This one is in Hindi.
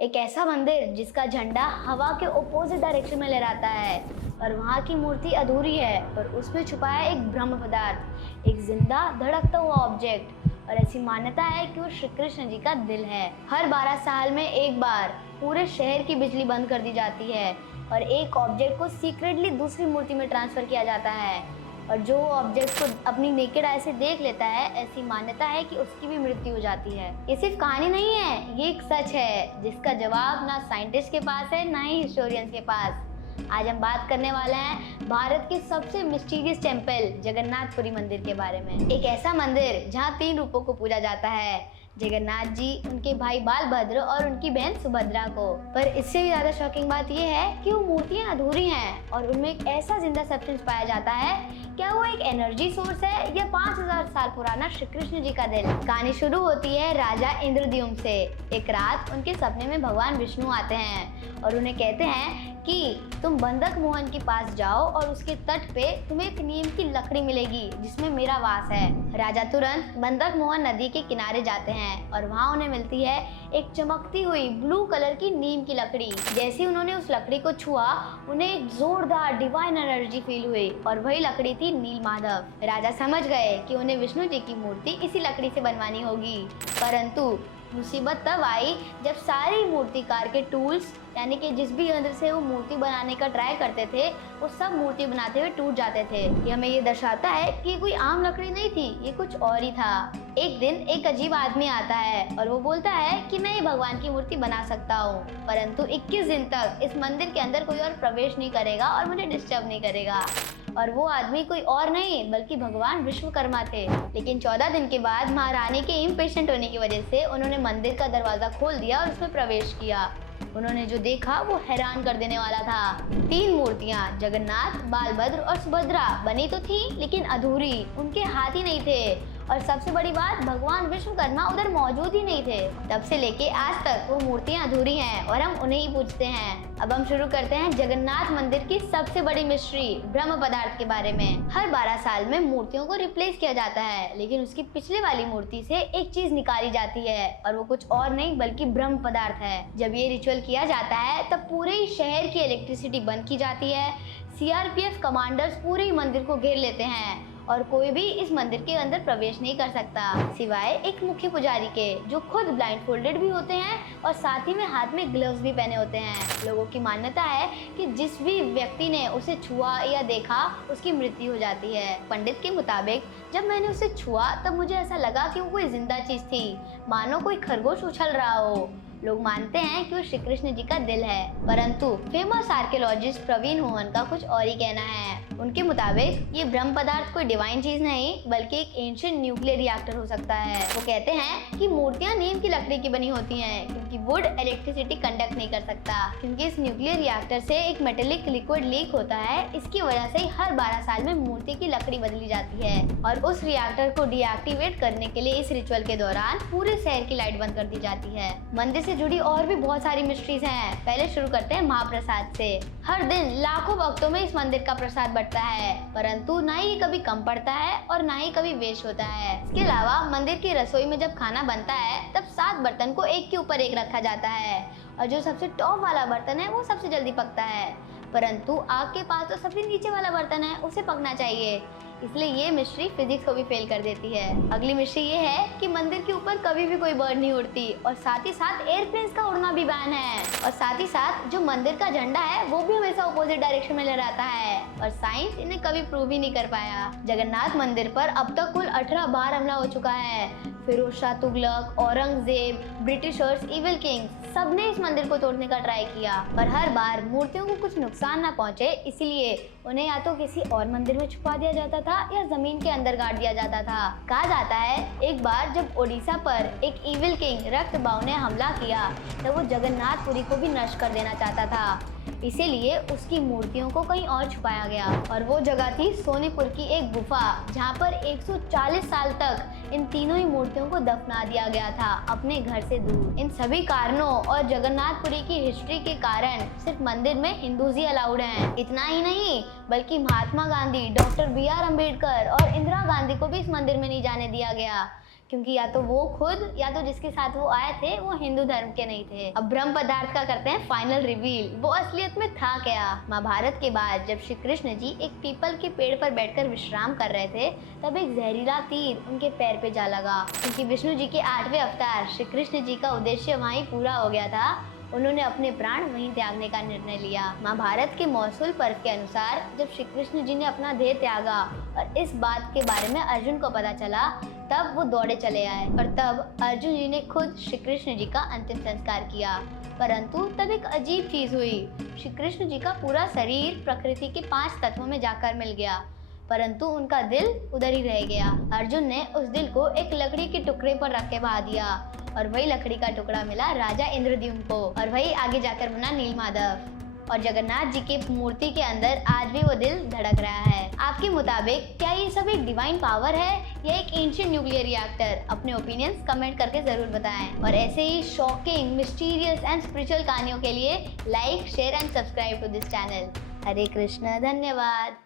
एक ऐसा मंदिर जिसका झंडा हवा के ऑपोजिट डायरेक्शन में लहराता है और वहाँ की मूर्ति अधूरी है, पर उसमें छुपा है एक ब्रह्म पदार्थ, एक जिंदा धड़कता हुआ ऑब्जेक्ट। और ऐसी मान्यता है कि वो श्री कृष्ण जी का दिल है। हर 12 साल में एक बार पूरे शहर की बिजली बंद कर दी जाती है और एक ऑब्जेक्ट को सीक्रेटली दूसरी मूर्ति में ट्रांसफर किया जाता है, और जो ऑब्जेक्ट को अपनी नेकेड आई से देख लेता है, ऐसी मान्यता है कि उसकी भी मृत्यु हो जाती है। ये सिर्फ कहानी नहीं है, ये एक सच है जिसका जवाब ना साइंटिस्ट के पास है ना ही हिस्टोरियंस के पास। आज हम बात करने वाले हैं भारत के सबसे मिस्टीरियस टेम्पल जगन्नाथपुरी मंदिर के बारे में। एक ऐसा मंदिर जहाँ 3 रूपों को पूजा जाता है, जगन्नाथ जी, उनके भाई बालभद्र और उनकी बहन सुभद्रा को। पर इससे भी ज्यादा शॉकिंग बात यह है कि वो मूर्तियां अधूरी हैं और उनमें एक ऐसा जिंदा सब्सटेंस पाया जाता है। क्या वो एक एनर्जी सोर्स है या 5000 साल पुराना श्री कृष्ण जी का दिल? कहानी शुरू होती है राजा इंद्रद्युम्न से। एक रात उनके सपने में भगवान विष्णु आते हैं और उन्हें कहते हैं कि तुम बंधक मोहन के पास जाओ और उसके तट पे तुम्हें एक नीम की लकड़ी मिलेगी जिसमें मेरा वास है। राजा तुरंत बंधक मोहन नदी के किनारे जाते हैं और वहाँ उन्हें मिलती है एक चमकती हुई ब्लू कलर की नीम की लकड़ी। जैसे ही उन्होंने उस लकड़ी को छुआ, उन्हें एक जोरदार डिवाइन एनर्जी फील हुई और वही लकड़ी थी नीलमाधव। राजा समझ गए कि उन्हें विष्णु जी की मूर्ति इसी लकड़ी से बनवानी होगी। परंतु मुसीबत तब आई जब सारी मूर्तिकार के टूल्स, यानी कि जिस भी यंत्र से वो मूर्ति बनाने का ट्राई करते थे, वो सब मूर्ति बनाते हुए टूट जाते थे। ये हमें ये दर्शाता है कि कोई आम लकड़ी नहीं थी, ये कुछ और ही था। एक दिन एक अजीब आदमी आता है और वो बोलता है कि मैं ये भगवान की मूर्ति बना सकता हूँ, परंतु 21 दिन तक इस मंदिर के अंदर कोई और प्रवेश नहीं करेगा और मुझे डिस्टर्ब नहीं करेगा। और वो आदमी कोई और नहीं बल्कि भगवान विश्वकर्मा थे। लेकिन 14 दिन के बाद महारानी के इम्पेशेंट होने की वजह से उन्होंने मंदिर का दरवाजा खोल दिया और उसमें प्रवेश किया। उन्होंने जो देखा वो हैरान कर देने वाला था। 3 मूर्तियां जगन्नाथ, बालभद्र और सुभद्रा बनी तो थी लेकिन अधूरी, उनके हाथ ही नहीं थे। और सबसे बड़ी बात, भगवान विश्वकर्मा उधर मौजूद ही नहीं थे। तब से लेके आज तक वो मूर्तियां अधूरी हैं और हम उन्हें ही पूजते हैं। अब हम शुरू करते हैं जगन्नाथ मंदिर की सबसे बड़ी मिस्ट्री, ब्रह्म पदार्थ के बारे में। हर 12 साल में मूर्तियों को रिप्लेस किया जाता है, लेकिन उसकी पिछले वाली मूर्ति से एक चीज निकाली जाती है और वो कुछ और नहीं बल्कि ब्रह्म पदार्थ है। जब ये रिचुअल किया जाता है तब पूरे ही शहर की इलेक्ट्रिसिटी बंद की जाती है। सीआरपीएफ कमांडर्स पूरे ही मंदिर को घेर लेते हैं और कोई भी इस मंदिर के अंदर प्रवेश नहीं कर सकता, सिवाय एक मुख्य पुजारी के, जो खुद ब्लाइंड फोल्डेड भी होते हैं और साथ ही में हाथ में ग्लव्स भी पहने होते हैं। लोगों की मान्यता है कि जिस भी व्यक्ति ने उसे छुआ या देखा, उसकी मृत्यु हो जाती है। पंडित के मुताबिक जब मैंने उसे छुआ तब मुझे ऐसा लगा कि वो कोई जिंदा चीज थी, मानो कोई खरगोश उछल रहा हो। लोग मानते हैं कि वो श्री कृष्ण जी का दिल है, परंतु फेमस आर्कियोलॉजिस्ट प्रवीण मोहन का कुछ और ही कहना है। उनके मुताबिक ये ब्रह्म पदार्थ कोई डिवाइन चीज नहीं बल्कि एक एंशिएंट न्यूक्लियर रिएक्टर हो सकता है। वो कहते हैं कि मूर्तियां नीम की लकड़ी की बनी होती हैं क्योंकि वुड इलेक्ट्रिसिटी कंडक्ट नहीं कर सकता, क्योंकि इस न्यूक्लियर रिएक्टर से एक मेटेलिक लिक्विड लीक होता है। इसकी वजह से हर 12 साल में मूर्ति की लकड़ी बदली जाती है और उस रिएक्टर को डीएक्टिवेट करने के लिए इस रिचुअल के दौरान पूरे शहर की लाइट बंद कर दी जाती है। मंदिर से जुड़ी और भी बहुत सारी मिस्ट्रीज हैं। पहले शुरू करते हैं महाप्रसाद से। हर दिन लाखों भक्तों में इस मंदिर का प्रसाद बढ़ता है, परंतु ना ही कभी कम पड़ता है और ना ही कभी वेस्ट होता है। इसके अलावा मंदिर की रसोई में जब खाना बनता है तब 7 बर्तन को एक के ऊपर एक रखा जाता है और जो सबसे टॉप वाला बर्तन है वो सबसे जल्दी पकता है, परंतु आग के पास तो सबसे नीचे वाला बर्तन है, उसे पकना चाहिए। इसलिए ये मिस्ट्री फिजिक्स को भी फेल कर देती है। अगली मिस्ट्री ये है कि मंदिर के ऊपर कभी भी कोई बर्ड नहीं उड़ती और साथ ही साथ एयरप्लेन्स का उड़ना भी बैन है। और साथ ही साथ जो मंदिर का झंडा है वो भी हमेशा अपोजिट डायरेक्शन में लहराता है और साइंस इन्हें कभी प्रूव ही नहीं कर पाया। जगन्नाथ मंदिर पर अब तक कुल 18 बार हमला हो चुका है। Firoz Shah Tughlaq, Aurangzeb, britishers, evil kings, सबने इस मंदिर को तोड़ने का ट्राई किया, पर हर बार मूर्तियों को कुछ नुकसान ना पहुंचे इसलिए उन्हें या तो किसी और मंदिर में छुपा दिया जाता था या जमीन के अंदर गाड़ दिया जाता था। कहा जाता है एक बार जब ओडिशा पर एक इविल किंग रक्तबाव ने हमला किया तब वो जगन्नाथपुरी को भी नष्ट कर देना चाहता था, इसीलिए उसकी मूर्तियों को कहीं और छुपाया गया और वो जगह थी सोनीपुर की एक गुफा, जहाँ पर 140 साल तक इन तीनों ही मूर्तियों को दफना दिया गया था अपने घर से दूर। इन सभी कारणों और जगन्नाथपुरी की हिस्ट्री के कारण सिर्फ मंदिर में हिंदूज ही अलाउड हैं। इतना ही नहीं बल्कि महात्मा गांधी, डॉक्टर BR अम्बेडकर और इंदिरा गांधी को भी इस मंदिर में नहीं जाने दिया गया, क्योंकि या तो वो खुद या तो जिसके साथ वो आए थे वो हिंदू धर्म के नहीं थे। अब ब्रह्म पदार्थ का करते हैं फाइनल रिवील, वो असलियत में था क्या। महाभारत के बाद जब श्री कृष्ण जी एक पीपल के पेड़ पर बैठकर विश्राम कर रहे थे, तब एक जहरीला तीर उनके पैर पे जा लगा। क्योंकि विष्णु जी के 8वें अवतार श्री कृष्ण जी का उद्देश्य वहीं पूरा हो गया था, उन्होंने अपने प्राण वहीं त्यागने का निर्णय लिया। महाभारत के मौसूल पर्व के अनुसार जब श्री कृष्ण जी ने अपना देह त्यागा और इस बात के बारे में अर्जुन को पता चला, तब वो दौड़े चले आए और तब अर्जुन जी ने खुद श्री कृष्ण जी का अंतिम संस्कार किया। परंतु तब एक अजीब चीज हुई, श्री कृष्ण जी का पूरा शरीर प्रकृति के 5 तत्वों में जाकर मिल गया, परंतु उनका दिल उधर ही रह गया। अर्जुन ने उस दिल को एक लकड़ी के टुकड़े पर रख के बहा दिया और वही लकड़ी का टुकड़ा मिला राजा इंद्रद्युम्न को और वही आगे जाकर बना नीलमाधव। और जगन्नाथ जी के मूर्ति के अंदर आज भी वो दिल धड़क रहा है। आपके मुताबिक क्या ये सब एक डिवाइन पावर है या एक एंशिएंट न्यूक्लियर रिएक्टर? अपने ओपिनियंस कमेंट करके जरूर बताएं। और ऐसे ही शॉकिंग, मिस्टीरियस एंड स्पिरिचुअल कहानियों के लिए like, share and subscribe to this channel. Hare Krishna, धन्यवाद।